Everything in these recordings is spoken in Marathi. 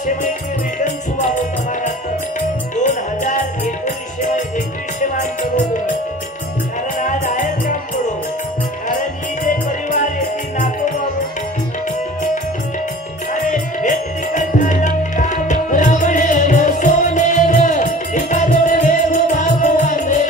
वर्षे म्हणजे रिटर्न सुरू होता महाराष्ट्र 2019 मानतो कारण आज आहे काम करो कारण ही जे परिवार येते नातो बाबू अरे व्यक्ती करता लंका रावणे सोने एका जोडे बाबू वंदे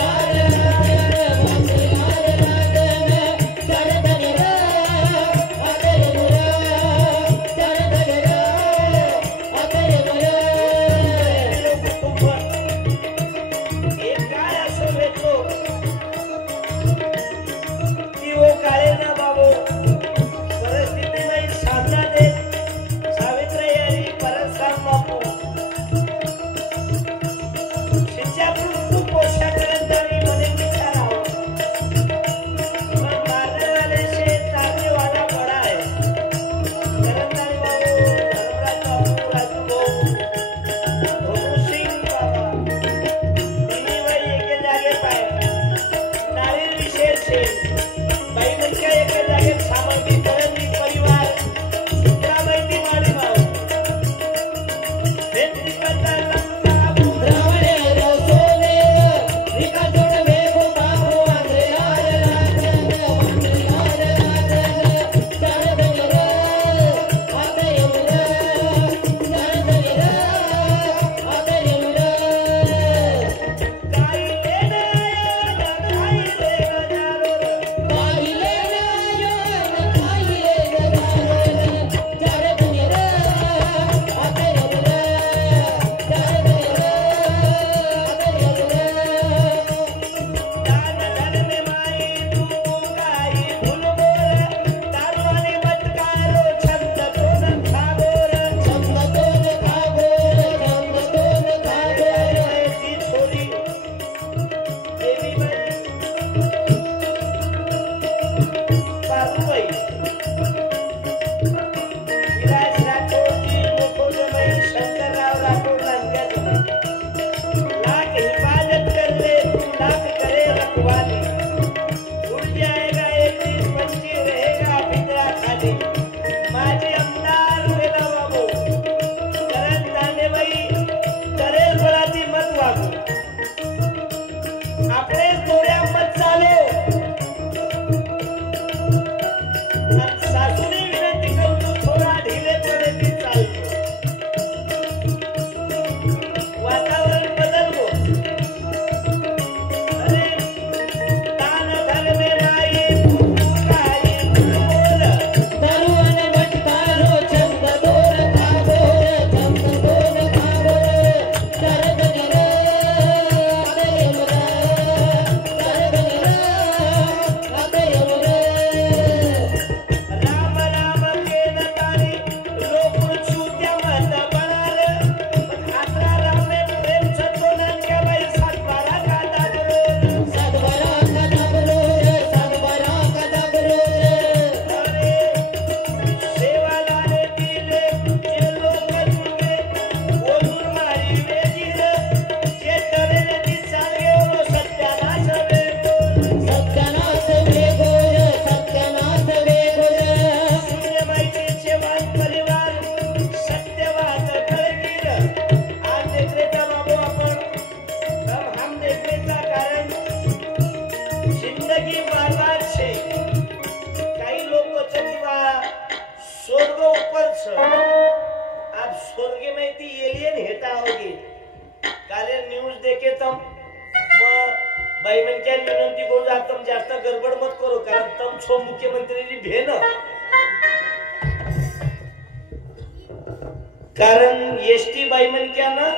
कारण एसटी बाई मनक्यानं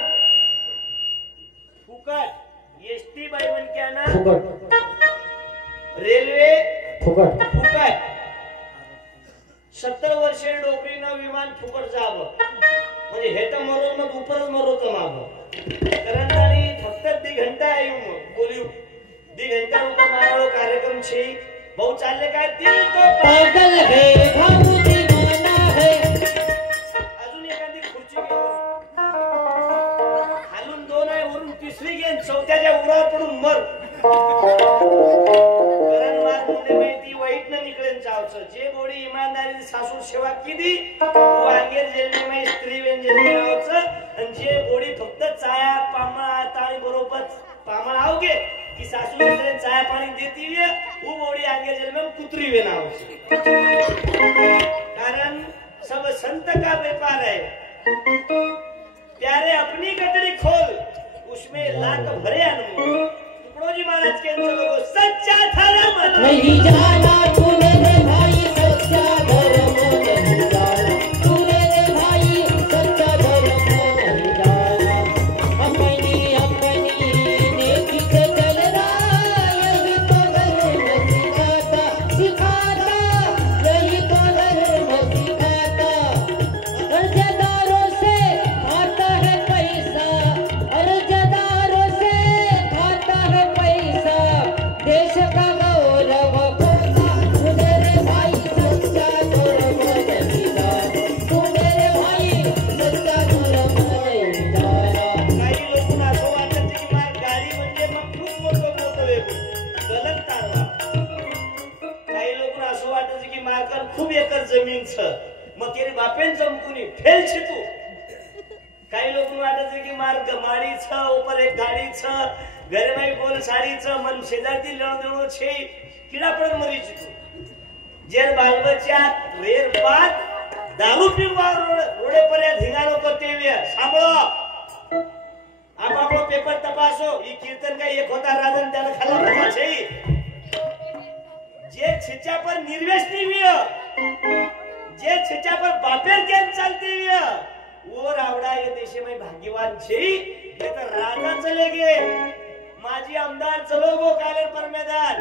फुकट एसटी बाई मनक्यानं फुकट रेल्वे फुकट फुकट 70 वर्षे डोकरीनं विमान फुकट जावं म्हणजे हे तर मरो मग उपरच मरोत मागं कारण फक्त 2 घंटा येऊ बोलू 2 घंटा ऊपर मारो कार्यक्रम छे भाऊ चालले काय दिल तो पागल है भाऊजी मना है अजून एखादी खुर्ची हालून 2 आहे वरून 3री घेऊन 4थ्याच्या उरावर पडून मर कारण मार मुंडे माहिती वाईट न निकळेन जावचं जे बोडी इमानदारी सासू सेवा केली वांगेर जेलने मै स्त्री व्यंजन नावाचं सासू सासरे चाय पानी देती हुए वो बोड़ी आगे जल में कुतरी वे ना कारण सब संत का व्यापार है। प्यारे अपनी कटड़ी खोल उसमें लाख भरे अनमोल। टुकड़ोजी महाराज के चलो सच्चा धर्म नहीं जाना तूने रे भाई सच्चा धर्म नहीं जाना तूने रे भाई सच्चा धर्म नहीं जाना अपनी नेकी से चल रहा यही तो धर्म सिखाता यही तो धर्म सिखाता। अर्जदारों से आता है पैसा अर्जदारों से खाता है पैसा देश का गौरव खोता तू मेरे भाई सच्चा धर्म नहीं जाना तू मेरे भाई सच्चा धर्म नहीं जाना। काही लोकांना असं वाटतं की मार गाडी म्हणजे मग खूप मोठं वेगळं गलत तारवा। काही लोकांना असं वाटतं की मारकर खूप एकर जमीन छ मग तेरी बापेन चमकुनी फेल छी तू। काही लोग वाटत की मार्ग माड़ी छ ऊपर एक गाड़ी छ घर में बोल साड़ी छ मन शेजारती लड़नो छे कीड़ा पर मरी छ तू। जेर बाल बच्चा रेर बात दारू पीवा रोडे पर धिंगाणो करते हुए सांभळो आप आपलो पेपर तपासो ई कीर्तन का एक होता राजन त्याला खाला बसा छे जे छिचा पर निर्वेशनी हुए जे छिचा पर बापेर केम चलती हुए वो रावड़ा ये देश में भाग्यवान छे ये तो राजा चले गए माजी आमदार चलो गो कालेर पर मैदान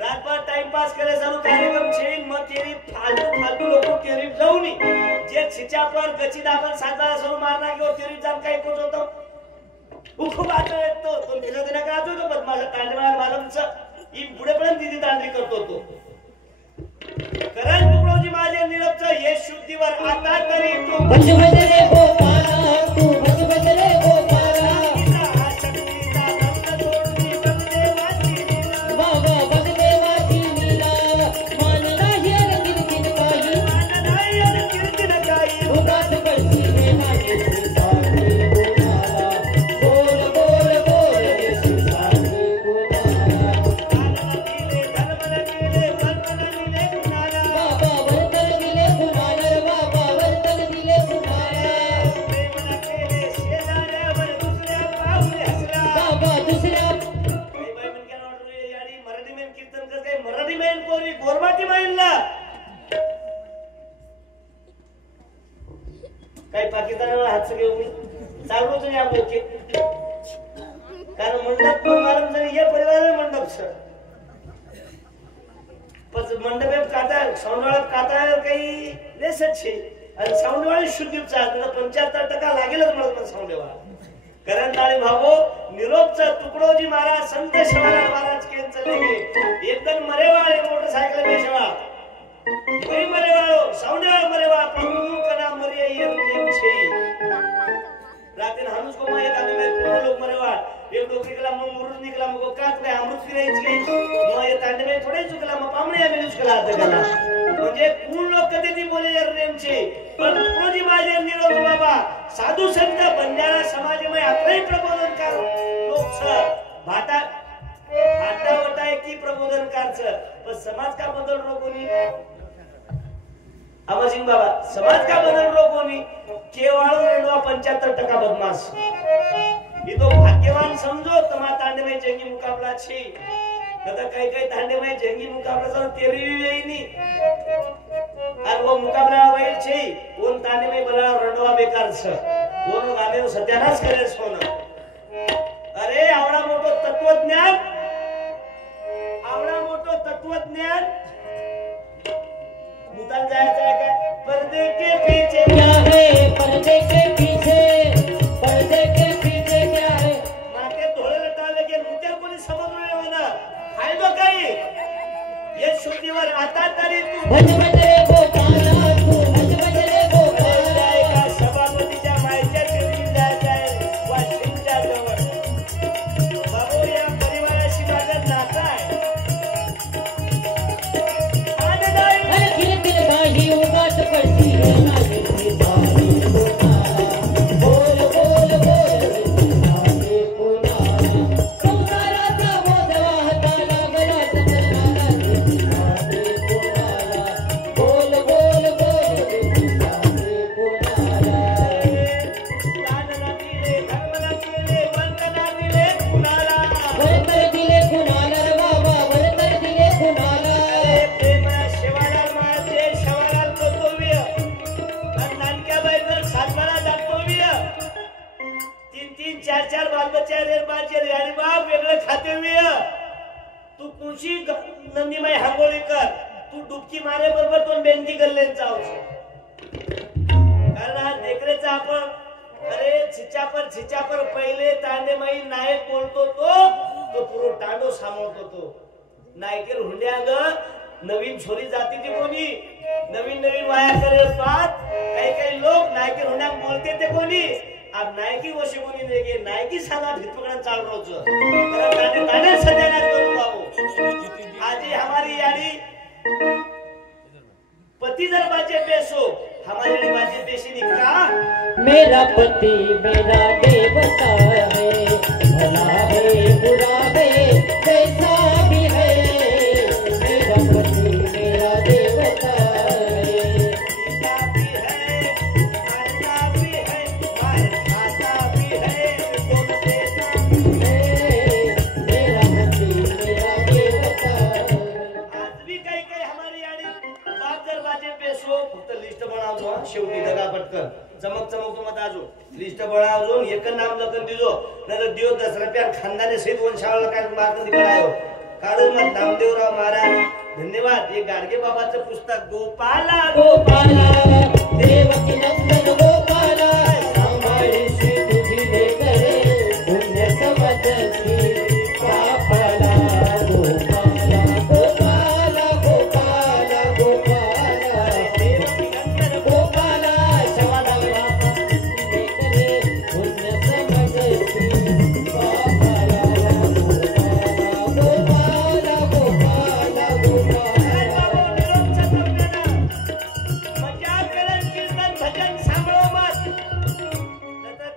रात भर टाइम पास करे सारू कार्यक्रम छे मत तेरी फालतू लोगों तेरी जाऊनी जे छिचा पर गची दाबन सातबारा सारू मारना के और तेरी जान काही कोच होतो वो खूप आतो येतो तो तिला देना का आतो तो बदमाश तांडवा मालूम छ ई बुडेपर्यंत दीदी तांडवी करतो तो करण टुकड़ोजी माझे निरपचा ये शुद्धीवर आता तरी तू भज भज रे गोपाला तू भज भज रे गोपाला गीता शक्तीचा भक्त जोडणी बलदेवाची लीला बाबा बलदेवाची लीला मानला ये रंगीन काही मानला ये रंगीन काही उगाच करती रे माझे सुसाने गोपाला बोल बोल बोल रे सुसाने गोपाला काला दिले धर्म दिले बल दिले कुणाला बाबा वर्तन दिले कुणाला बाबा वर्तन दिले कुणाला प्रेम न केले शेजाऱ्यावर दुसऱ्या पाऊले हसला बाबा दुसऱ्या काही बाई मन केला वाटू याडी मराठी मेन कीर्तन कर काय मराठी मेन कोरी गोरमाटी मेनला काही पाकिस्तानाला हात घेऊन चालू तुम्ही आप ओके कारण मंडप को मालूम जरी ये परिवार में मंडप सर पर मंडप में काटा साउंड वाला काटा काही लेसच छे आणि साउंड वाली शुद्धी चालते 75% लागेलच मला साउंड वाला कारण ताळे भावो निरोपचा टुकड़ोजी महाराज संदेश महाराज के चले गए एकदम मरेवाले मोटरसाइकिल में सेवा कोई मरेवालो साउंड वाला मरेवा प्रभु का नाम मरिया ये छे रात दिन हनुस को एक आदमी में पूर्ण लोग मरेवा एक डोकरी कला मग मुरुद निकला मग काट पे अमृत फिरायची काही मग ये तांडे में थोडे चुकला मग पामणे आम्ही चुकला आता गला म्हणजे पूर्ण लोक कधी ती बोले रेमचे पण टुकड़ोजी माझे निरोप बाबा साधू संत बंजारा समाज में अत्रही प्रबोधनकार लोक छ भाटा वटा की प्रबोधनकार छ पण समाज का बदल रोकोनी अमर सिंह बाबा समाज का बदल रोकोनी केवळ रेडवा 75% बदमाश ये तो भाग्यवान समझो तमा तांडे में जंगी मुकाबला छी कदा कई कई तांडे में जंगी मुकाबला सर तेरी ही नहीं और वो मुकाबला वही छी उन तांडे में बला रंडवा बेकार छ दोनों गाने नो सत्यानाश करे सोना अरे आवडा मोठो तत्वज्ञान मुताल जायचं आहे काय पर्दे के पीछे क्या है पर्दे के पीछे क्या है माके धोळे लटाले के मुत्यार कोणी समजलं होना फायदा काय ये शुद्धीवर आता तरी तू भज भज रे गोपाला तू भज भज रे गोपाला का सभापतीच्या मायच्या ठेवून जायचं आहे वाशिमच्या जवळ बाबू या परिवाराशी माझा नाता आहे आनंदाई गिरगिर काही उगाच पडती रे माझी बाल बच्चा रे बाचे रे आणि बाप वेगळं खाते मी तू कुशी नंदी माई हांगोळी कर तू डुबकी मारे बरोबर तो बेंदी गल्लेन जाऊच कारण हा देखरेचा आपण अरे छिचापर पहिले तांडे माई नायक बोलतो तो पुरो टांडो सांभाळतो तो नायकेर हुंड्याग नवीन छोरी जाती ती कोणी नवीन वाया करे पात काही लोक नायकेर हुंड्याग बोलते ते कोणी अब नायकी वशी कोणी नाही नायकी सांगा भितपकड़न चाल रोज कारण तांडे सदैना करू बाबू आजी हमारी यारी पति जर बाजे पेशो हमारे बाजे पेशी निकला मेरा पति मेरा देवता है भला है बुरा है कैसा भी है मेरा पति मेरा देवता है पिता भी है अन्ना भी है माता भी है तुम देता है मेरा पति मेरा देवता आज भी काही हमारी यारी बाप जर बाजे पेशो फक्त लिस्ट बनावतो शेवटी दगा पटकन चमक तो मत आजो लिस्ट बनावजो एक नाम लखन दिजो नाही दियो 10 रुपया खानदाने सहित वंशावळ काय मार्ग निघायो काढून मग नामदेवराव महाराज धन्यवाद हे गाडगे बाबाचं पुस्तक गोपाला गोपाला देवकी नंदन गोपाला सांभाळी श्री तुझी लेकरे पुण्य समजती पापाला गोपाला गोपाला गोपाला गोपाला देवकी नंदन गोपाला शवादा बापा लेकरे पुण्य समजती पापाला गोपाला गोपाला गोपाला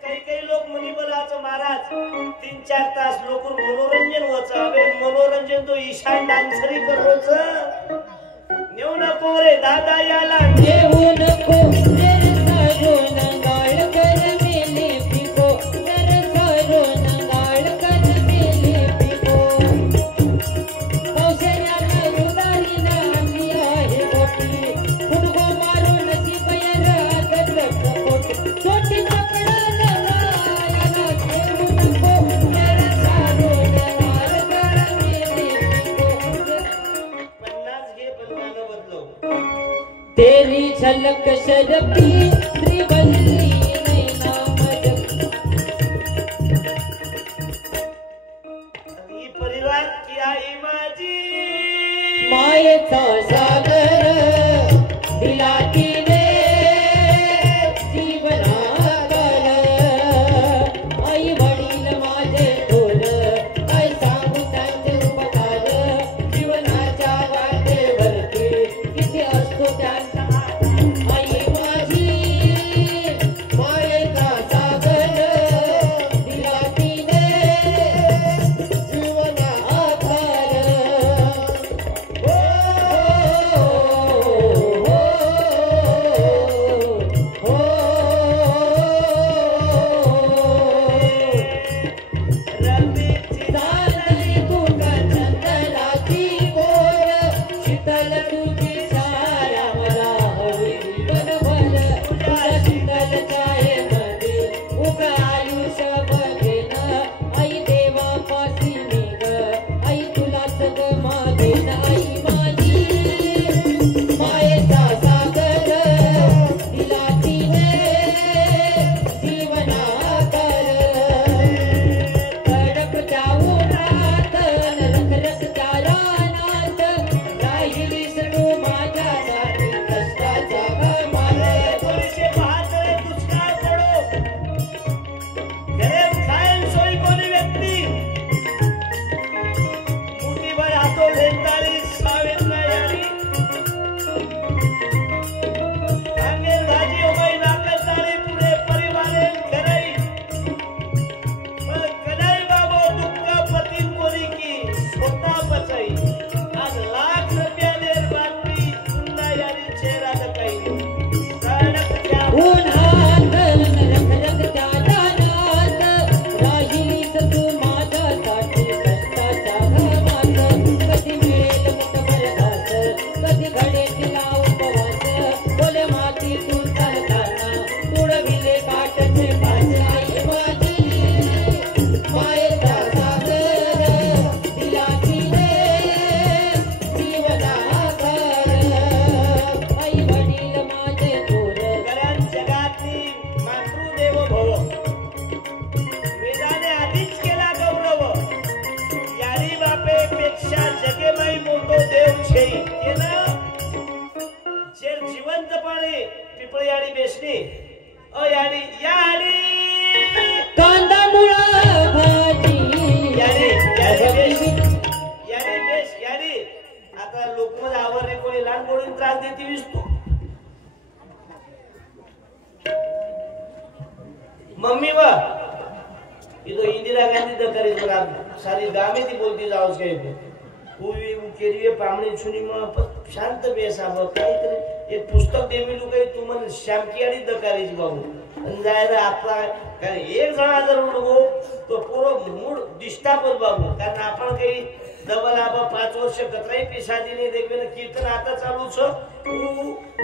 काही लोक म्हणी बोलायचं महाराज 3-4 तास लोक मनोरंजन व्हायचं मनोरंजन तो ईशान डान्सरी करोच नेऊ नको रे दादा याला येऊ नको जर सारो नंगाळ कर मेले पिको जर सारो नंगाळ कर मेले पिको कौशल्याला उदारीला आणली आहे गोटी फुटगो मारो नसीब राहत सपोट छोटी पकडायला लायला येऊ नको जर सारो नंगाळ कर मेले पिको 50 घे पण मला बदलव तेरी झलक शरपी त्रिवल्ली नैना मदक ही परिवार की आई माझी मायेचा सागर दिलाती रे जीवनाकर आई वडील माझे थोर काय सांगू त्यांचे उपकार जीवनाच्या वाटेवरती किती असतो त्यांचा आई माझी रोशनी ओ याडी याडी कांदा मुळा भाजी याडी याडी याडी बेस याडी आता लोकमत आवरणे कोणी लहान कोणी त्रास देते वीस तू मम्मी वा इधर इंदिरा गांधी दकारी जरा सारी गामे ती बोलती जाओ के पूवी केरिए पामणी छुनी में शांत बेसाब काय करे एक पुस्तक देविलू काही तू मन श्यामकियाडी दकारीची बाबू अंजायला आपला कारण एक जण जर उडगो तो पूरो मूड डिस्टर्बच बाबू कारण आपण काही डबल आबा 5 वर्ष कतराई पिसादी ने देखबे कीर्तन आता चालू छ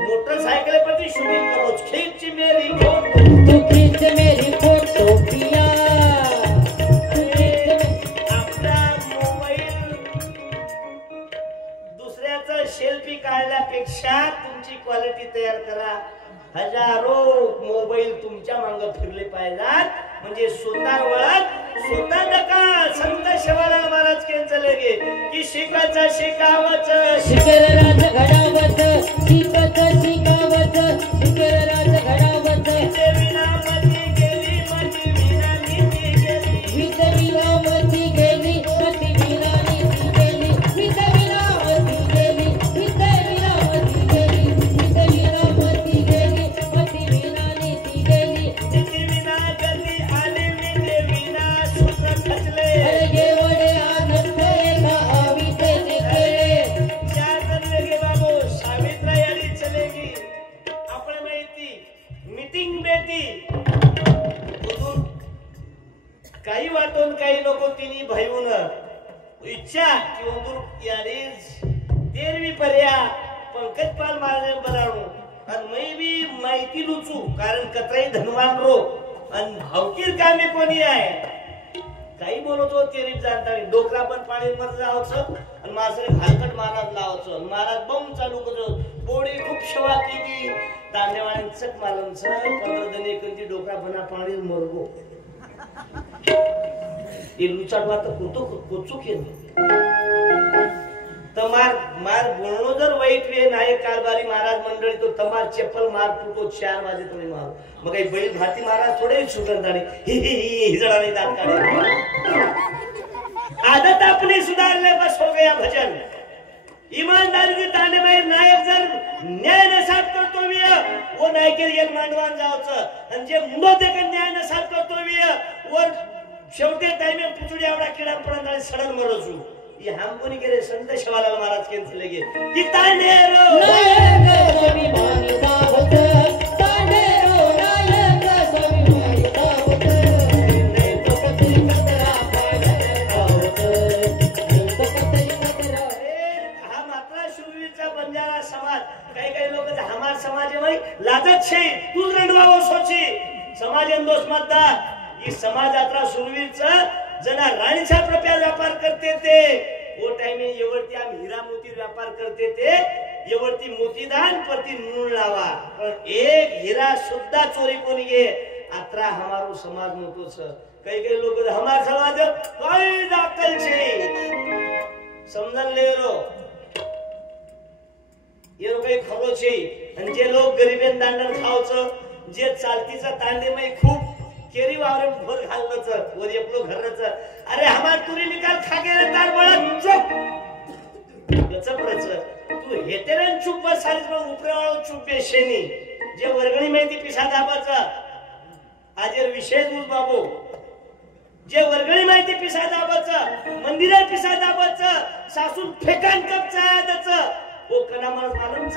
मोटरसाइकिल पर ती शूटिंग करो खींच मेरी फोटो तू खींच मेरी फोटो पिया सेल्फी काढल्यापेक्षा तुमची क्वालिटी तयार करा हजारो मोबाईल तुमच्या मागे फिरले पाहिजेत म्हणजे स्वतः वळत स्वतः नका संत शिवालाल महाराज के चले गे की शिकायचं शिकावचं शिकर राज घडावत शिकत शिकावत शिकर राज घडावत विना मती गेली मती विना नीती गेली वित विना मती गेली मती विना नीती गेली वित विना मती गेली वित विना मती गेली वित विना मती गेली मती विना नीती गेली नीती विना गती आली विने विना सूत्र खचले अरे गेवडे आनंद एका आवितेने केले चार जण गे बाबू सावित्रा यादी चलेगी आपण माहिती मीटिंग बेटी म्हणून काही वाटून काही लोक तिनी भाईऊन इच्छा की उंदूर याडीज तेरवी पर्या पंकज पाल महाराज बनाणू आणि मै बी माहिती लुचू कारण कतराई धनवान रो आणि भावकीर कामे कोणी आहे काही बोलतो तेरी जाणता डोकरा पण पाणी मर जावचं आणि मासरे घालकट महाराज लावचं महाराज बम चालू करतो पोडी खूप शेवा केली तांडेवाळ्यां चक मालमचं 15 जण एकंती डोकरा बना पाणी मरगो ये लुचाडवा तर कोचू केलं तमार मार बोलणो जर वाईट वे नायक कारभारी महाराज मंडळी तो तमार चप्पल मार फुटो 4 वाजे तुम्ही मार मग काही बैल भारती महाराज थोडे सुगंधाने ही जड़ा नहीं दांत काढे आदत अपनी सुधारले बस हो गया भजन ईमानदारी के ताने में नायक जर न्याय नसाब करतो विय वो नायकेर एक मांडवान जावचं आणि जे मुंडो देक न्याय नसाब करतो विय वर शेवटे टाइमे पुचडी आवडा किडा पडन आणि सडन मरजू ये हम कोणी केले संत शिवालाल महाराज के चले गे की तांडेरो नायक स्वाभिमानी दावत तांडेरो नायक स्वाभिमानी दावत नाही तो कतरी कतरा पाडत दावत नाही तो कतरी कतरा हा मात्र शूरवीरचा बंजारा समाज काही लोक हमार समाजमध्ये लाजत छे तू रंडवावो सोची समाजन दोष मतदा ही समाज यात्रा शूरवीरचा जना राणीचा प्रप्या व्यापार करते ते वो टाइम में येवरती आम हीरा मोती व्यापार करते ते येवरती मोतीदान प्रति नून लावा पण एक हीरा सुद्धा चोरी कोणी गे आत्रा हमारो समाज मोतो छ काही लोक हमार समाज काही दाखल छे समजन ले रो ये लोक खरो छे आणि जे लोक गरीबेन दांडन खावचं जे चालतीचा तांडे मै खूप केरी वावरे भर घाललंच वर एकलो घरच अरे हमार तुरी निकाल खागे तार बळा चुप लचपरच तू हेतेरन चुप बसायच मग उपरेवाळो चुप बेशेनी जे वर्गणी माहिती पिसा दाबाचा आजेर विषय दूर बाबू जे वर्गणी माहिती पिसा दाबाचा मंदिरात पिसा दाबाचा सासून फेकान कप चायादच ओ कना मालूमच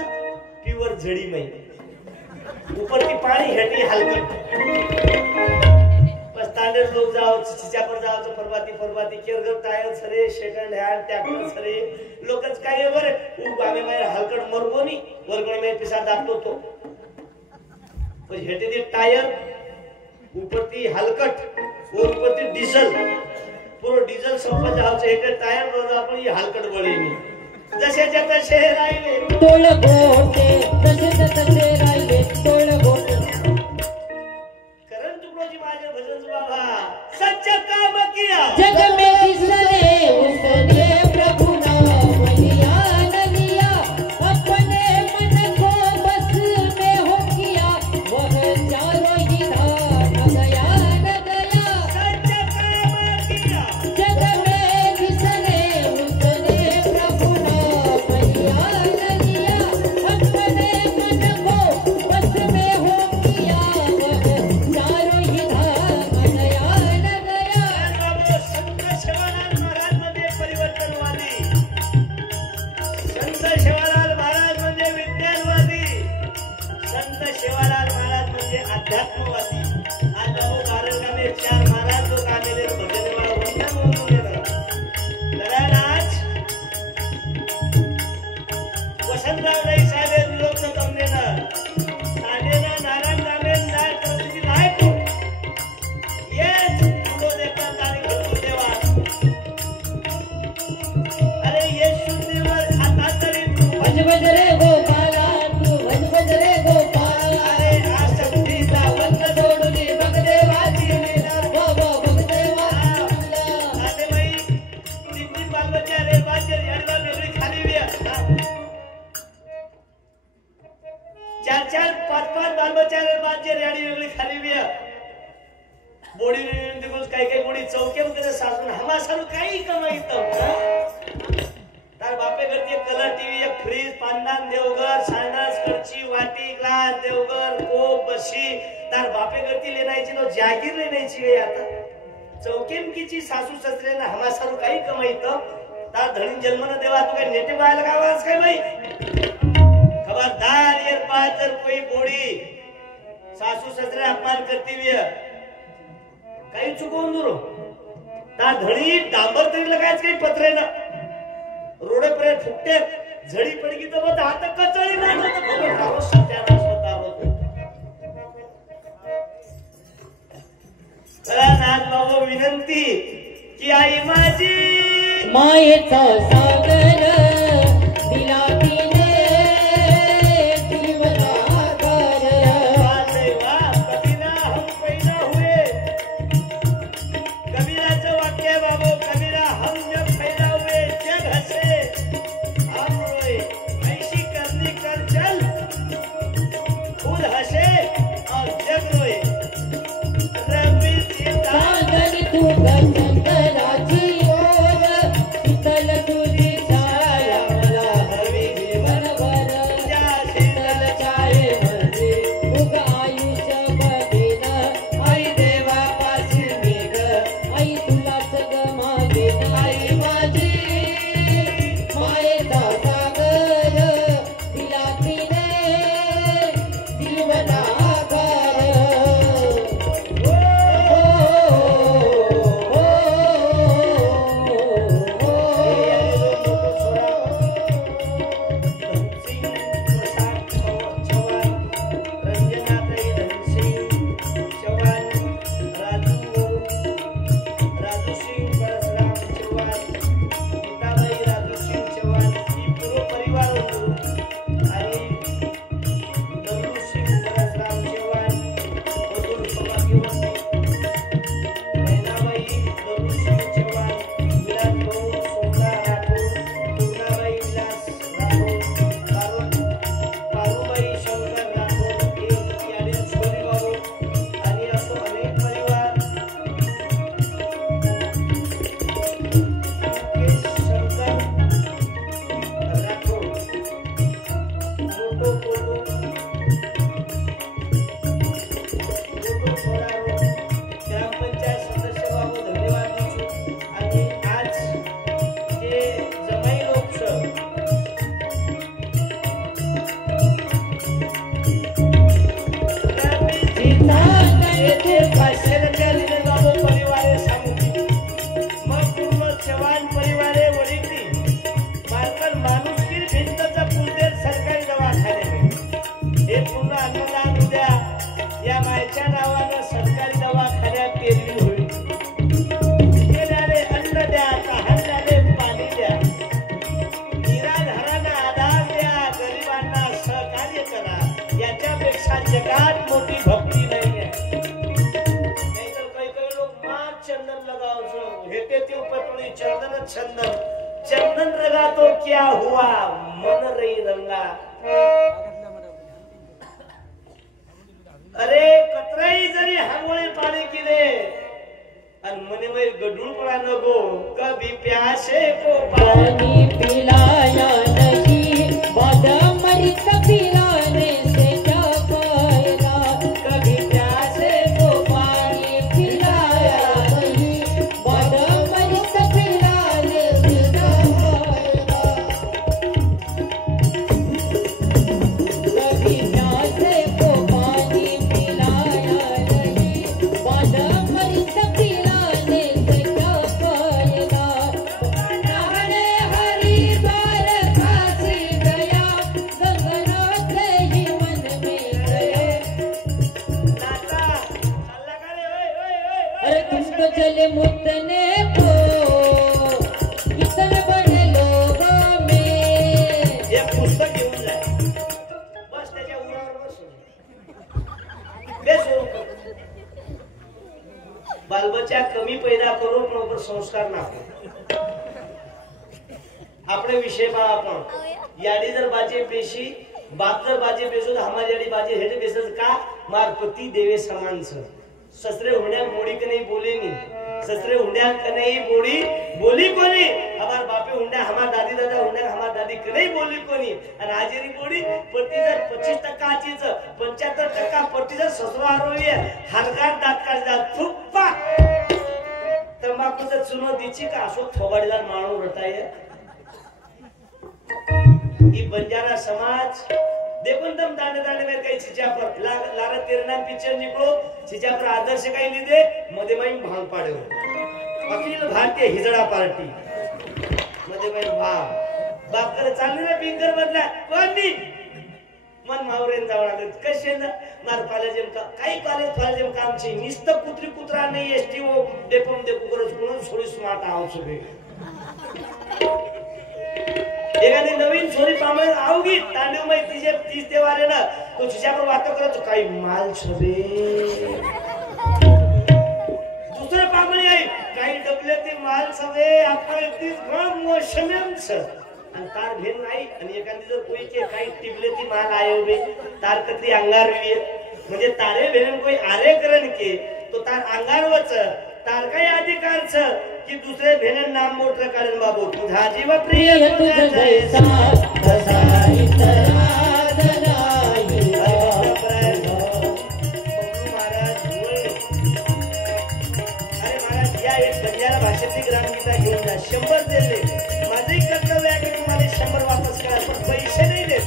प्युअर झडी माहिती ऊपर की पानी हेटी हलकट बस स्टैंडर्ड लोग जाओ चिचा पर जाओ तो फरबाती केरगर टायर सरे सेकंड हँड ट्रॅक्टर सरे लोकच काय बरे उ गामे में हलकट मरगोनी वर्गणी में पिसा दाबतो तो पण हेटी दी टायर ऊपर ती हलकट और ऊपर ती डीजल पूरा डीजल संपा जाओ हेटे टायर रोज आपण ही हलकट बळीनी जसेच्या तसे राहिले तोळ गोटे जसे तसे राहिले तोळ गोटे करण तुकडोजी माझे भजन बाबा सच्च काम किया जग में जिसने उसने प्रभु नाम लिया न लिया अपने मन को बस में हो किया वह चार महाराज लोक आलेले भजन माळ वंदन होऊन येतात नाच वसंतराव राई साहेब विरोध न कमनेनं तांडेना नारायण गावे नाय परिस्थिती नाही तू येच तुझो देखतात आणि घडतो देवा अरे येशू देवर आता तरी तू भज भज रे गोपाला तू भज भज रे गोपाला अरे आसक्तीचा बंध सोडून भगदेवाची लीला बाबा भगदेवा आते बाई तीन बालबच्चे रे बाचे याडवा वेगळी खाली विया चार पाच बालबच्चे रे बाचे याडी वेगळी खाली विया बोडी दिवस काही बोडी चौके मध्ये सासून हमासारू काही कमाईत तार बापे करती एक कलर टीव्ही एक फ्रीज पांडान देवघर सांडास करची वाटी ग्लास देवघर कोप बशी तार बापे करती लेनायची नो जागीर लेनायची वे आता चौकेमकीची सासू ससरेना हमासारू काही कमाईत तार धणी जन्मन देवा तू काय नेटे बायला गावास काय बाई खबरदार ये बात जर कोई बोडी सासू ससरे अपमान करती वे काही चुकवून दूर तार धणी डांबर तरी लगायच काही पत्रे ना रोड पर फुटते झडी पडगी तर मग हात कचळी नाही ना तर खबर राहो सत्यानाश होता होतो चला नाथ बाबू विनंती की आई माझी मायेचा सागर दिला तिने जीवना आकार देवा कबीरा हम पैदा हुए कबीराचं वाक्य आहे बाबू कबीरा हम जब पैदा हुए जग हसे हम रोए ऐसी करनी कर चल खुद हसे और जग रोए रबी सीता सागर तू गंधराची ओर शीतल तुझी छाया मला हवी जीवनभर शीतल छायेमध्ये उग आयुष्य बघेन आई देवापाशी मी ग आई तुलाच ग मागेन आई माझी मायेचा सागर दिला तिने जीवना आकार चंदन रंगा तो क्या हुआ मन रही रंगा अरे कतराई जरी हांगोळे पाणी केले आणि मने मै गडूळ पडा नको कभी प्यासे को पानी पिलाया नहीं बादाम मरीच पिलाने से क्या फायदा कभी प्यासे को पानी पिलाया नहीं बादाम मरीच पिलाने से क्या फायदा कभी प्यासे को पानी पिलाया नहीं बादाम मरीच तुम तो चले मुतने को किसन बने लोगों में एक पुस्तक घेऊन जा बस त्याच्या उरावर बसून बेसो बालबच्चा कमी पैदा करो पण संस्कार नाखो આપણે વિષય માં આપણ યાડી દર બાજે પેશી બાપ દર બાજે પેશો તો હમારી યાડી બાજે હેઠે બેસે का मार पति देवे समान छ ससरे हुंड्या मोड़ी के नहीं बोले नहीं ससरे हुंड्या के नहीं बोली कोनी हमार बापे हुंड्या हमार दादी दादा हुंड्या हमार दादी के नहीं बोली कोनी आणि आजेरी बोली पति जर 25% आचीच 75% पति जर ससरो आरोली हरगार दात काढ दात फुप्पा तंबाखूचं चुनो दिची का असो थोबाडीदार माणूस रटाय ये बंजारा समाज देखो तुम दाने दाने में कई छिचा पर लारा तेरे नाम पिक्चर निकलो छिचा पर आदर्श काही लिदे मध्ये माई भांग पाडे अखिल भारतीय हिजडा पार्टी मध्ये माई भांग बाप करे चालले ना पिंकर बदला कोणी मन मावरेन जावळा कशे ना मार कॉलेज का काही कॉलेज काम छे निस्त कुत्री कुत्रा नाही एसटी ओ डेपम दे कुकरच कोण सोडी स्मार्ट हाऊस बे एखादी नवीन छोरी पामळ आवगी तांडव मै तिजे 30 देवारे ना तो छिच्या पर वातो करत काही माल छबे दुसरे पामळी आई काही डबले ते माल छबे आपण 30 घण मोशमेम छ आणि तार भेन नाही आणि एखादी जर कोई के काही टिबले ती माल आयो बे तार कत्री अंगार वे म्हणजे तारे भेन कोई आरे करन के तो तार अंगार वच तार काही अधिकार छ कि दूसरे भेन नाम मोटर कारण बाबू तुझा जीव प्रिय तुझा जैसा बसाई तरादलाई महाराज अरे महाराज या एक बंजारा भाषेतली ग्रामगीता घेऊन जा 100 दिले माझे कर्तव्य आहे की तुम्हाला 100 वापस करा पण पैसे नाही देत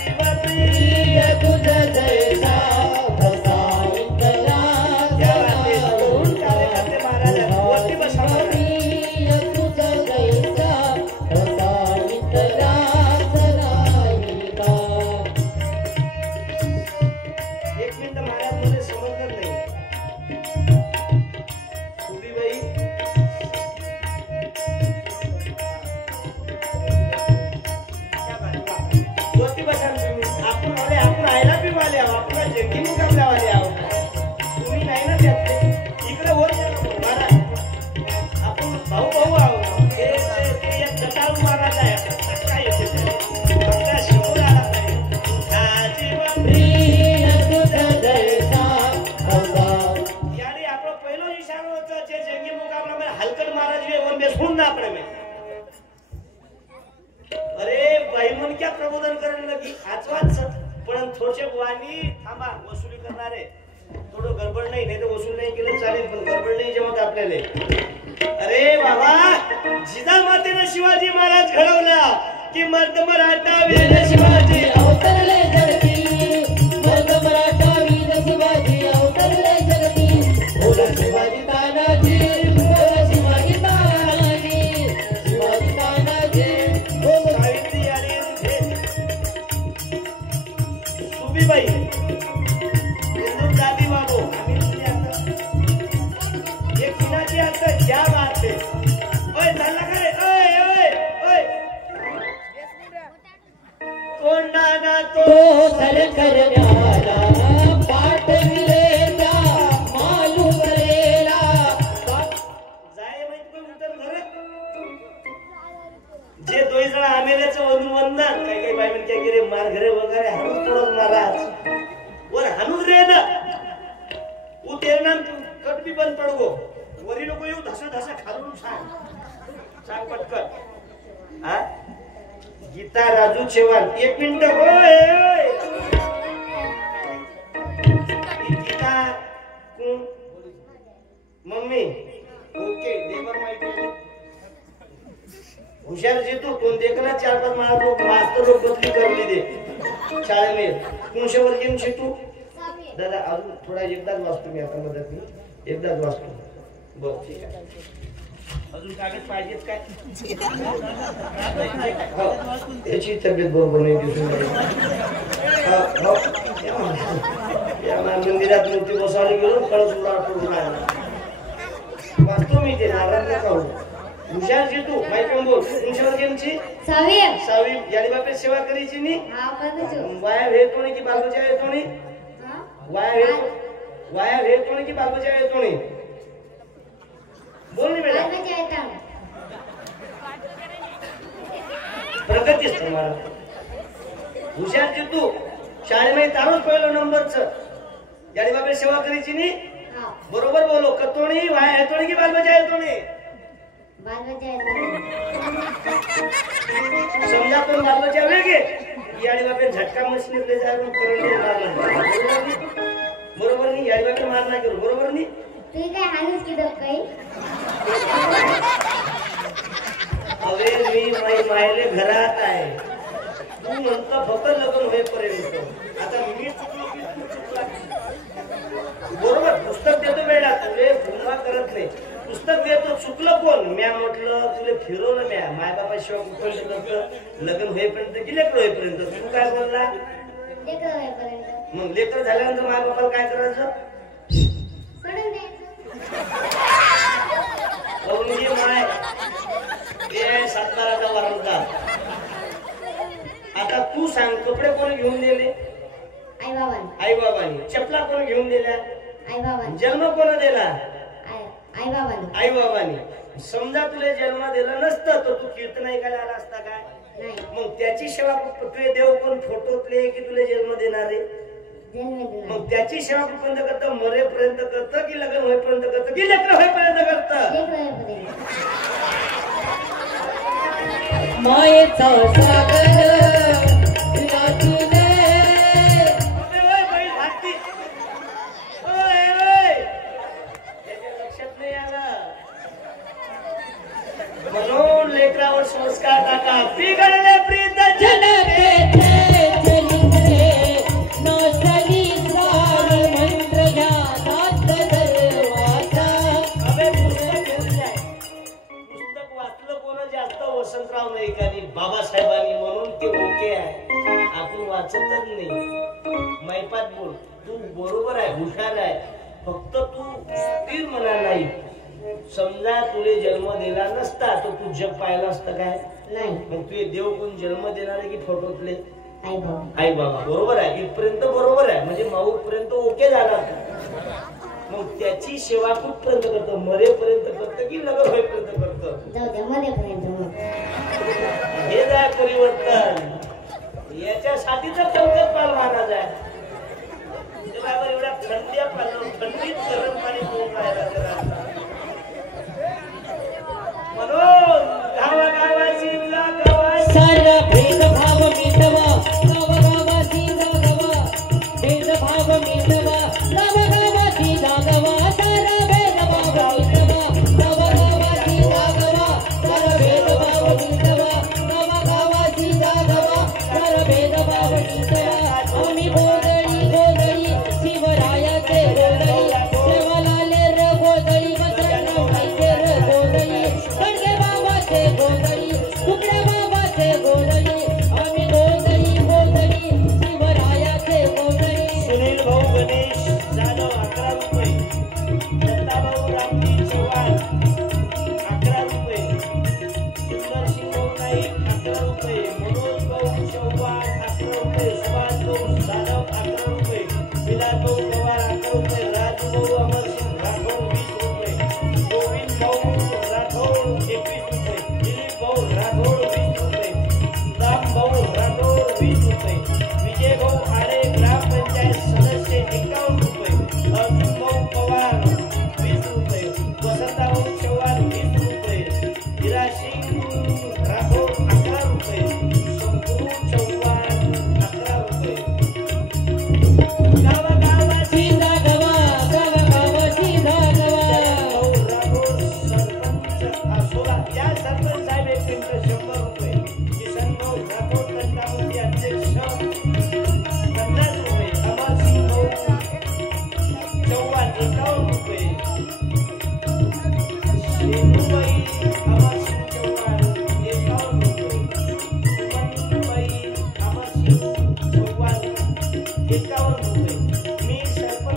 जीव प्रिय तुझा जैसा अरे बाबा जिजामातेने शिवाजी महाराज घडवला की मर्द मराठा वीर शिवाजी अवतरले जगती मर्द मराठा वीर शिवाजी अवतरले जगती बोल शिवाजी तानाजी बोल शिवाजी तानाजी शिवाजी तानाजी बोल सावित्री आणि सुबीबाई हिंदू दादी बाबू आम्ही क्या बात है ओए चल करे ओए ओए ओए कोंडा ना तो सर कर न्याला पाठ मिलेला मालूम करेला जाय माहित कोण उतर घर जे दोई जण आमेल्याचं अनुवंदन काही काही बाई म्हणते की रे मार घरे वगैरे हाणून तोडत महाराज वर हाणून रे ना उतेर नाम कट भी बंद पडगो वरी लोक येऊ धसा धसा खालून सांग पटकन हा गीता राजू चव्हाण 1 मिनिट ओय ओय गीता कोण मम्मी ओके देवर माहिती हुशार जी तू कोण देखना 4-5 माळ लोक मास्टर लोक बदली करली दे शाळेमध्ये कोणशेवर गेम शिकू दादा अजून थोडा एकदाच वाचतो मी आता मदत मी एकदाच वाचतो बरं ठीक आहे अजून कागद पाहिजेत काय याची तब्येत बरोबर नाही दिसून मंदिरात मूर्ती बसवायला गेलो कळस उडा करून राहिला वाचतो मी ते नारायण नका हो हुशारची तू माहिती बोल हुशार गेमची सावी यानी बापे सेवा करीची नी वाया भेटतो की बाबूच्या येतो नी वाया भेटतो की बाबूच्या येतो नी बोल नी बेटा प्रगतीच तुम्हाला हुशारची तू शाळेमध्ये तारोच पहिलो नंबरचं यानी बापे सेवा करीची नी बरोबर बोलो कतोणी वाया येतो की बालबजा येतो नी समजा तो बालबजा वेगे याडी बापे झटका मशीन जाय पण करंट बरोबर नाही याडी बापे मार नाही करू बरोबर नाही तू काय हानीच की काही अरे मी मायले घरात आहे तू म्हणतो फक्त लग्न होईपर्यंत आता मी चुकलो की तू चुकला बरोबर पुस्तक देतो बेटा तुले भूमा करत नाही पुस्तक देतो चुकलं कोण म्या म्हटलं तुले फिरवलं म्या माय बापा शिवाय कुठं लग्न होईपर्यंत की लेकर होईपर्यंत तू काय बोलला मग लेकर झाल्यानंतर माय बापाला काय करायचं माय हे सातबाराचा वारंदार आता तू सांग कपडे कोण घेऊन दिले आई बाबांनी चपला कोण घेऊन दिल्या जन्म कोण दिला आई बाबांनी समजा तुला जन्म दिला नसतं तर तू कीर्तन ऐकायला आला असता काय मग त्याची सेवा तुझे देव कोण फोटोतले की तुला जन्म देणारे मग त्याची सेवा कुठपर्यंत करत मरेपर्यंत करत की लग्न होईपर्यंत करत की लेकर होईपर्यंत करत मायेचा सागर म्हणून लेकरावर संस्कार टाका बिघडले प्रीत वसंतराव नाईकांनी बाबासाहेबांनी म्हणून ते ओके आहे आपण वाचतच नाही मैपात बोल तू बरोबर आहे हुशार आहे फक्त तू स्थिर म्हणा नाही समजा तुले जन्म दिला नसता तर तू जग पाहिला असतं काय नाही मग तुझे देव कोण जन्म देणारे की फोटोतले आई बाबा बरोबर आहे इथपर्यंत बरोबर आहे म्हणजे माऊर पर्यंत ओके झाला मग त्याची सेवा कुठपर्यंत करतो मरेपर्यंत करतं की लग्न होईपर्यंत करतं हे जाय परिवर्तन याच्यासाठी तर पंकजपाल महाराज आहे एवढ्या थंड्या थंडीत गरम पाणी पिऊन राहिला म्हणून गावागावाची सारा भेदभाव मिटवा गावागावाची जागवा भेदभाव मिटवा गावागावाची जागवा सारा भेदभाव मिटवा गावागावाची जागवा सारा भेदभाव मिटवा गावागावाची जागवा सारा भेदभाव मिटवा आम्ही गोदळी गोदळी शिवरायाचे गोदळी सेवालाले रे गोदळी वसंतरावचे रे गोदळी खडगे बाबाचे गोदळी तुकडे बाबाचे गोदळी आम्ही गोदळी गोदळी शिवरायाचे गोदळी सुनील भाऊ गणेश जाधव 11 रुपये दत्ताभाऊ रामजी चव्हाण 11 रुपये सुंदर सिंह नाईक 11 रुपये मनोज भाऊ चव्हाण 11 रुपये सुभाष भाऊ जाधव 11 रुपये विलास भाऊ पवार 11 रुपये राजू भाऊ अमरसिंह राठोड 20 रुपये गोविंद भाऊ राठोड 21 रुपये दिलीप भाऊ राठोड 20 रुपये राम भाऊ राठोड 20 रुपये विजय भाऊ आडे ग्रामपंचायत सदस्य 51 रुपये अर्जुन भाऊ पवार 20 रुपये वसंता भाऊ चव्हाण 20 रुपये हिरा सिंह राठोड 11 रुपये शंभू चव्हाण 11 रुपये गावागावाची जागवा गावागावाची जागवा राठोड सरपंच आसोला या सरपंच साहेब एक मिनिट 100 रुपये किसन भाऊ राठोड कंटामुखी अध्यक्ष 50 रुपये अमरसिंह भाऊ चव्हाण 51 रुपये शेनुबाई अमरसिंह चव्हाण 51 रुपये सुमनबाई अमरसिंह चव्हाण 51 रुपये मी सरपंच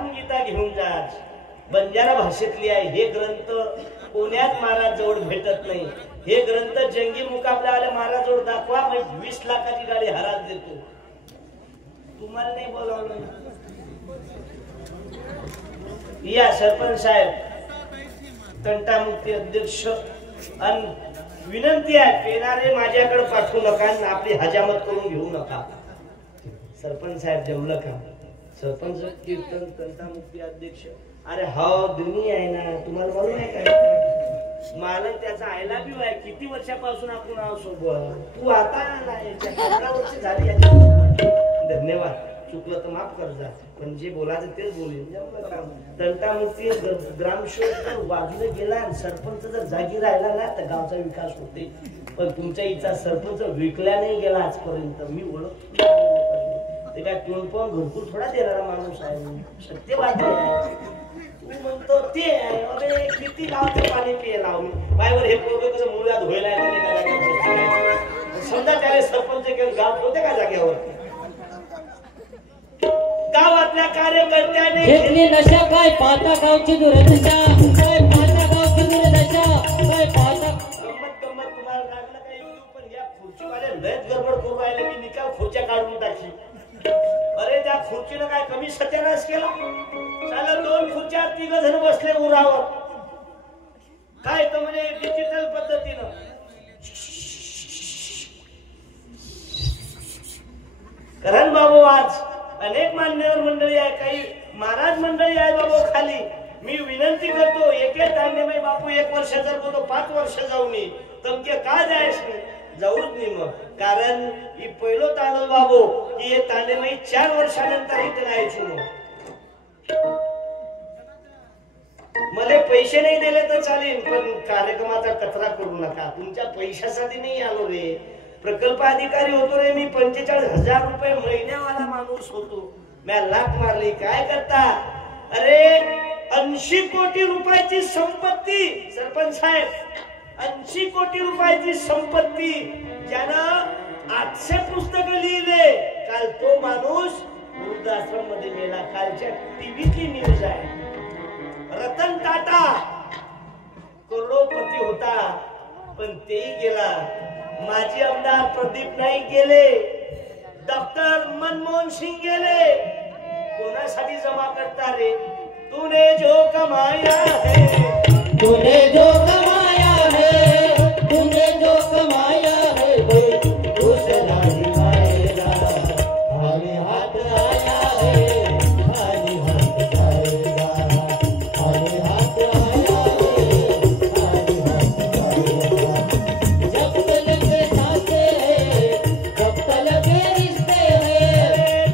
रामगीता घेऊन जा. बंजारा भाषेतली आहे. हे ग्रंथ पुण्यात महाराज जवळ भेटत नाही. हे ग्रंथ जंगी मुकाबला आले महाराज जवळ दाखवा, मग 20 लाखाची गाडी हराज देतो. तुम्हाला नाही बोलावलं. या सरपंच साहेब, तंटामुक्ती अध्यक्ष, आणि विनंती आहे पेनारे माझ्याकडे पाठवू नका आणि आपली हजामत करून घेऊ नका. सरपंच साहेब जमलं का? सरपंच कीर्तन तंटामुक्ती अध्यक्ष. अरे हो दुनिया आहे ना, तुम्हाला मालूम आहे काय? मालक त्याचा आयला बी आहे. किती वर्षापासून आपण नाव सोबत. तू आता नाही 15 वर्ष झाली. धन्यवाद. चुकलं तर माफ कर जा, पण जे बोलायचं तेच बोलेन. तंटामुक्ती ग्रामसेवक जर वाजलं गेला आणि सरपंच जर जागी राहिला ना तर गावचा विकास होते. पण तुमच्या इथचा सरपंच विकल्या नाही गेला आजपर्यंत. मी ओळख ते काय टोन पण घरकुल थोडा देणारा माणूस आहे. सत्यवादी आहे. तू म्हणतो ते आहे. अरे किती गावचं पाणी पिये लाव मी बायवर. हे पोरग कसं मुळात व्हायला समजा त्यावेळेस सरपंच केलं गाव होते का जाग्यावर. गावातल्या कार्यकर्त्याने घेतली नशा, काय पाहता गावची दुर्दशा, काय पाहता गावची दुर्दशा, काय पाहता. गंमत तुम्हाला लागलं काही, पण या खुर्चीवाले लयच गडबड करू राहिले. मी निकाल खुर्च्या काढून टाकली. अरे त्या खुर्चीनं काय कमी सत्यानाश केला. साला 2 खुर्च्या 3 जण बसले उरावर. काय तर म्हणजे डिजिटल पद्धतीनं. करण बाबू आज अनेक मान्यवर मंडळी आहे, काही महाराज मंडळी आहे बाबू खाली. मी विनंती करतो एके तांडेमाई बापू 1 वर्ष जर बोलतो 5 वर्ष जाऊन तमके का जायचं जाऊच नाही मग. कारण ही पहिलो तांडव बाबू की हे तांडेमाई 4 वर्षानंतर इथे जायचो. मला पैसे नाही दिले तर चालेल, पण कार्यक्रमाचा कचरा करू नका. तुमच्या पैशासाठी नाही आलो रे. प्रकल्प अधिकारी होतो रे मी. 45,000 रुपये महिन्यावाला माणूस होतो. मी लाख मारली. काय करता? अरे 80 कोटी रुपयाची संपत्ती. सरपंच साहेब 80 कोटी रुपयाची संपत्ती. ज्यानं 800 पुस्तकं लिहिले. काल तो माणूस वृद्धाश्रम मध्ये गेला. कालच्या टीव्हीतली न्यूज आहे. रतन टाटा करोडपती होता, पण तेही गेला. माजी आमदार प्रदीप नाईक गेले. डॉक्टर मनमोहन सिंग गेले. कोणासाठी जमा करता रे? तूने जो कमाया है, तूने जो कमाया है, तूने जो कमाया है, कोई दूसरा दिखाएगा. खाली हाथ आया है, खाली हाथ जाएगा. खाली हाथ आया है, खाली हाथ जाएगा. जब तक के सांसें हैं, जब तक के रिश्ते हैं,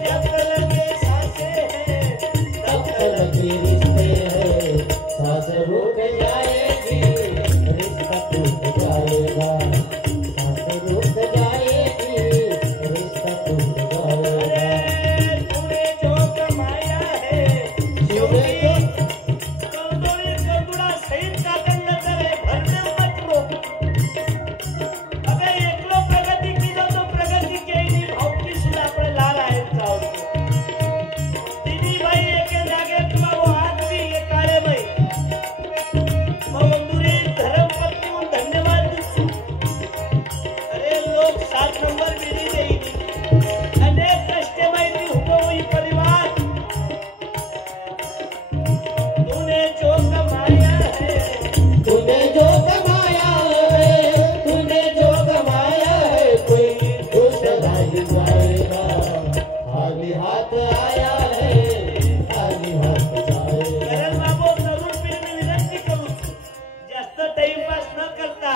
जब तक के सांसें हैं, तब तक के रिश्ते हैं. सांस रुक जाएगी, रिश्ता टूट जाएगा. सांस रुक जाएगी, रिश्ता टूट जाएगा. तूने जो कमाया है, तूने कंदोली कंदुड़ा सहित काटन करे घर में मत रोक. अबे एकलो प्रगती केलं तो प्रगती केली. भावकी सुद्धा आपले लाल आहेत जाऊ. तिन्ही बाई एके जागे किंवा वो आज भी ये काळे बाई मंजुरी धर्मपत्नी हूँ धन्यवाद दिसू. अरे लोग 7 नंबर मिली देईल. अनेक कष्टे माहिती होतो ही परिवार. तूने जो कमाया है, तूने जो कमाया है, तूने जो कमाया है, कोई दूसरा ही जाएगा. खाली हाथ आया है, खाली हाथ जाएगा. करण बाबू तरुण पिढीने विनंती करू जास्त टाइमपास न करता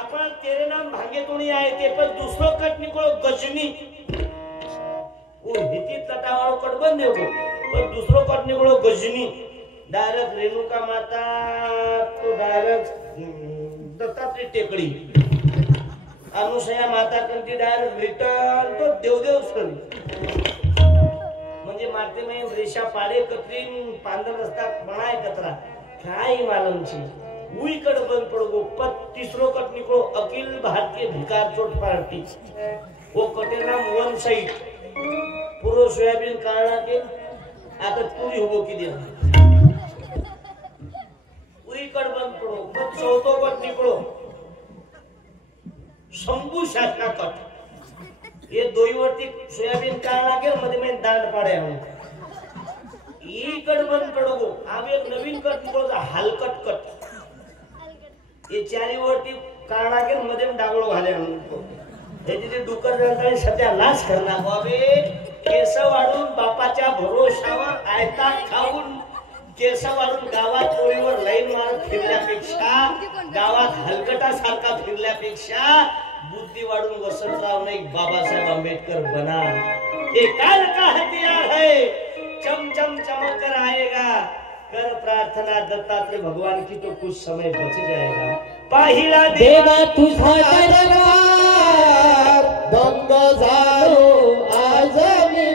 आपण तेरे नाम भाग्यतोणी आहे ते पण दुसरो कट निकोळ गजनी हिती तटावाळो कट बंद देऊ. पण दुसरो कट निकोळ गजनी डायरेक्ट रेणुका माता तो डायरेक्ट दत्तात्रय टेकडी. अनुसया माता कंटी डायरेक्ट रिटर्न तो देवदेव सण. म्हणजे मारते नाही रेषा पाडे कत्रीन पांढर रस्ता बनाय कतरा काय मालमची उईकड बंद पडगो. पत तिसरो कट निकलो अखिल भारतीय भिकार चोट पार्टी. वो कटेना वन साइड पूरो सोयाबीन काढला के आता तू उभो की दे उई कडबन पडो मग चौथो बट निकळो शंभू शासना कट ये दोईवरती सोयाबीन काळ लागेल मध्ये मी दांड पाड्या ई कडबन पडो आम्ही एक नवीन कट निकळो हलकट कट ये चारीवरती काळ लागेल मध्ये डागळो घाले म्हणतो त्याची ते डुकर जनताने सत्यानाश करणार बाबे केस वाढून बापाच्या भरोशावर आयता खाऊन केस वाढून गावात पोळीवर लाईन मारत फिरल्यापेक्षा गावात हलकटासारखा फिरल्यापेक्षा बुद्धी वाढून वसंतराव नाईक बाबासाहेब आंबेडकर बना ये काल का हथियार है चम चम चमक कर आएगा कर प्रार्थना दत्तात्रेय भगवान की तो कुछ समय बच जाएगा पाहिला देवा तुझा दरबार दंग झालो आज मी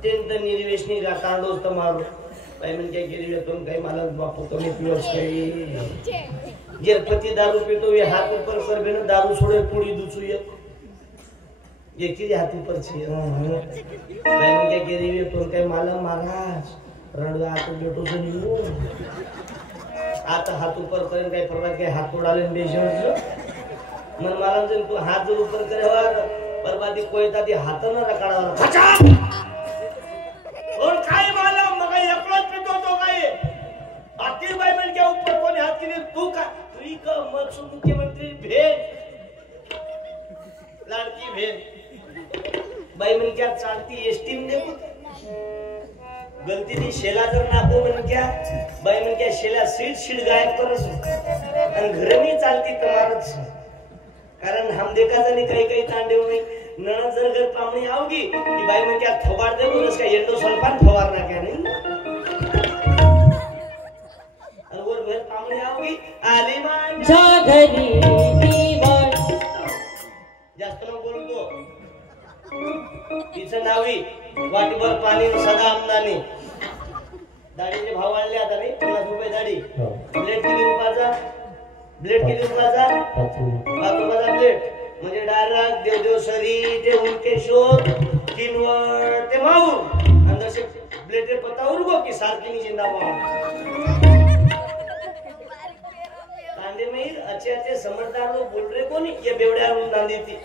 अत्यंत निर्वेशनी तांडोस मारो पेमेंट क्या गिरी तुम कहीं माला बापू कमी पियोस कहीं जे पति दारू पीतो ये हाथ ऊपर कर बेना दारू छोड़े पूरी दूसू ये किसी हाथ ऊपर छे पेमेंट क्या गिरी तुम कहीं माला महाराज रडवा तो बेटो से नीलो आता हाथ ऊपर करें कहीं परवाह के हाथ उड़ाले बेशर्त मन माला जन तू हाथ जर ऊपर करे बर्बादी कोई ताती हाथ न रकाड़ा खचा और काय माला मग एकलाच पितो तो काय बाकी बाई मन के ऊपर कोणी हात केली तू का तुई का मत मुख्यमंत्री भेट लाडकी भेट बाई मन क्या चालती एसटी में देखो गलती नी शेला जर नाको मन क्या बाई मन क्या शेला सीट गायब करस आणि घरनी चालती तमारच कारण हम देखा जानी काही तांडे हुए नन जर घर पावणी आओगी कि भाई मैं क्या थोबाड़ दे बोल इसका एंडोसल्फान फवारना क्या नहीं और घर पावणी आओगी आलिमान जागरी दीवार जास्त न बोलतो तिचं नावी वाटीभर पाणी सदा आमदानी दाढीचे भाव वाढले आता नाही 50 रुपये दाढी ब्लेड किती रुपयाचा ब्लेड म्हणजे डायरेक्ट देवदेव सरी ते उनके शोध किनवर ते माऊर अंदर से ब्लेड पता उनको कि सारखी नहीं जिंदाबाद तांडे में अच्छे समझदार लोग बोल रहे कोनी ये बेवड्यावर नांदी थी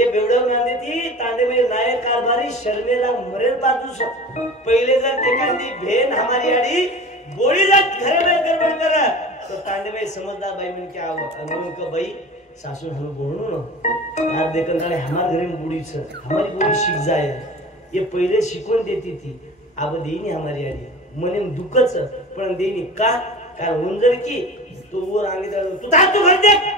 ये बेवड्यावर नांदी थी तांडे में नायक कारभारी शर्मेला मरेल बाजूस पहिले जर एखादी भेन हमारी आड़ी गोळी जात घरे में गडबड करा तो तांडे में समझदार भाई में क्या अनु को भाई सासू हम बोलू ना यार देखन काले हमारे घरे में बूढ़ी छ हमारी बूढ़ी सीख जाए ये पहिले शिकवण देती थी अब देनी हमारी आड़ी मने दुखच पण देनी का कारण उंजर की तो वो आगे तू ता तू घर देख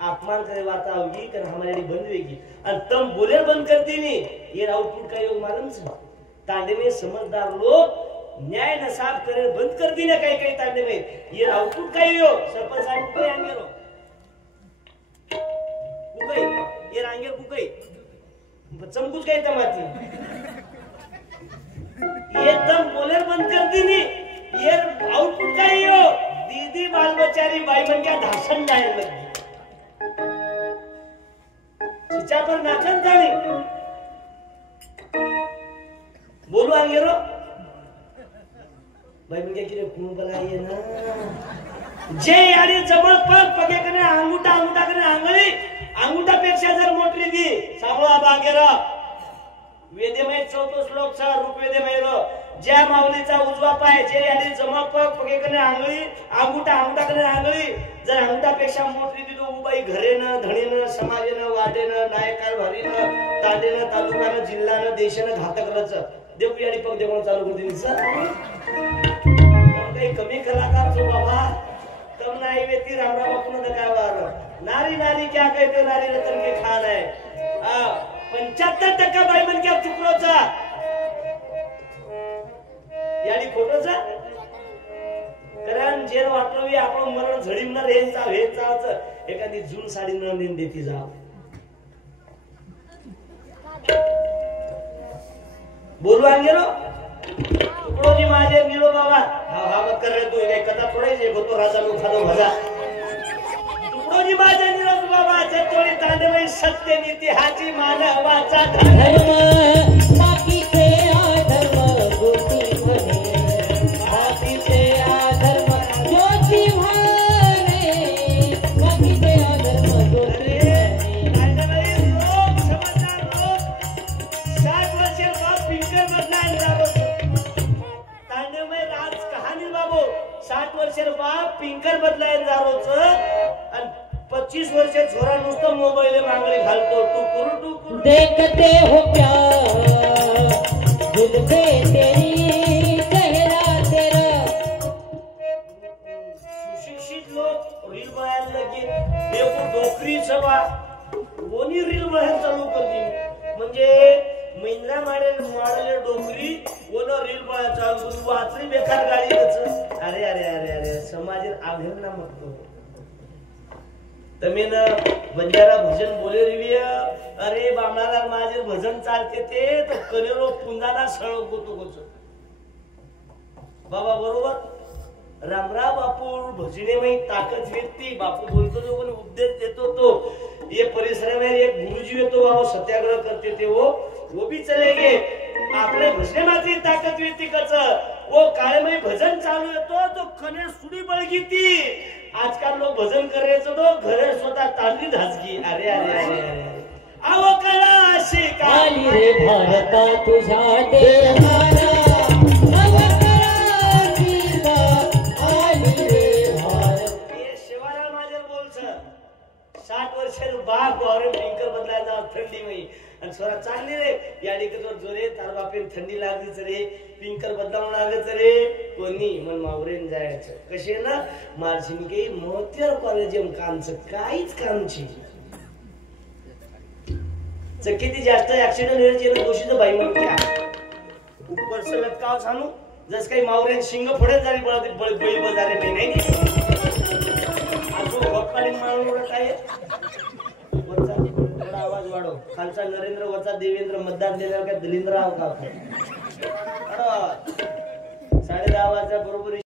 अपमान करे बात होगी कर हमारी आड़ी बंद होगी और तुम बोले बंद कर देनी ये आउटपुट का योग मालूम छ तांडे में समझदार लोग न्याय न साफ करे बंद कर दी ना कई कई तांडे में ये आउटपुट काही हो सरपंच साहेब कुकई आंगेरो कुकई ये रांगेर कुकई चमकुच काही तमाती ये दम बोलेर बंद कर दी नी ये आउटपुट काही हो दीदी बाल बचारी बाई बन क्या धासन जाए लगी चिचा पर नाचन जानी बोलू आंगेरो भाई मुझे किरे खून बनाइए ना जे यारी जबल पर पगे कने अंगूठा अंगूठा कने आंगळी अंगूठा पेक्षा जर मोटरी दी साबळा बागेरा वेदेमय 14 श्लोक चा ऋग्वेदेमय रो ज्या माऊलीचा उजवा पाय जे यारी जमळ पर पगे कने आंगळी अंगूठा अंगूठा कने आंगळी जर अंगूठा पेक्षा मोटरी दी तो उबाई घरेनं धणीनं समाजेनं वाटेनं नायकार भरीनं तांडेनं तालुकानं जिल्हानं देशानं घातक रच देव याडी पग देवण चालू कर दिली सर काही कमी कलाकार जो बाबा तम नाही वेती रामराव आपण दगावार नारी नारी क्या कहते नारी रतन के खान है 75% बाई बन क्या चुकलोचा याडी खोटोचा कारण जे वाटवी आपण मरण झडीवणार हे चाच एखादी जून साडी न नेन देती जाव बोलू आंगेरो तुकडोजी माझे निरो बाबा हा मत कर रे तू काय कथा थोडायचे होतो राजा लो खालो भजा तुकडोजी माझे निरो बाबा चतोडी तांडवे सत्य नीती हाची मानवाचा धर्म बाकीचे अधर्म गोष्टी म्हणे बाकीचे अधर्म ज्योती म्हणे बाकीचे अधर्म ज्योती म्हणे तांडवे लोक समजदार लोक 60 वर्षे बाप पिंकर बदलाय जारो तांडवे राज कहाणी बाबू 60 वर्षे बाप पिंकर बदलाय जारोच आणि 25 वर्षे छोरा नुसतं मोबाईल मांगळे घालतो टुकुर देखते हो प्यार दिल पे तेरी चेहरा तेरा सुशिक्षित लोक रील बघायला लगे देखो डोकरी सभा कोणी रील बघायला चालू करली म्हणजे महिंद्रा मॉडेल डोकरी कोण रील बघायला चालू करून वाचली बेकार गाडी त्याच अरे अरे अरे अरे समाजात आघेरला म्हणतो तमेन बंजारा भजन बोले रिविय अरे बामणाला माझे भजन चालते ते तो कनेरो पुंजाला सळक गोतो गोच बाबा बरोबर रामराव बापू भजने में ताकत व्यक्ती बापू बोलतो तो पण उपदेश देतो तो ये परिसर में एक गुरुजी है तो वो सत्याग्रह करते थे वो भी चले गए आपले भजने मात्र ताकत व्यक्ती कच वो काळे में भजन चालू येतो तो कने सुडी बळगी ती आजकाल लोक भजन करायचं तो घरे स्वतः तांदली धाजगी अरे अरे अरे अरे आव कला अशी आली रे भारता तुझ्या देवाला अवतराची आली रे भारत ये शिवाराम माझे बोलच 60 वर्षाचे बाप गौरव पिंकर बदलायचा थंडी मई आणि स्वरा चालली रे याडी कजोर जोरे तार बापेन थंडी लागलीच रे पिंकर बदलावून लागच रे कोणी मन मावरेन जायचं कसे ना मार्जिन के मोतियार कॉलेज कामचं काहीच कामची किती जास्त ऍक्सिडेंट व्हायचे ना दोषीचं बाई म्हणून क्या ऊपर से लटकाव सांगू जस काही मावरेन शिंग फोडत झाली बैल बजारे नाही आजू भक्कालीन माळून काय थोडा आवाज वाढव खालचा नरेंद्र वरचा देवेंद्र मतदान दिल्यावर काय दलिंद्र आव का 10:30 वाजता बरोबर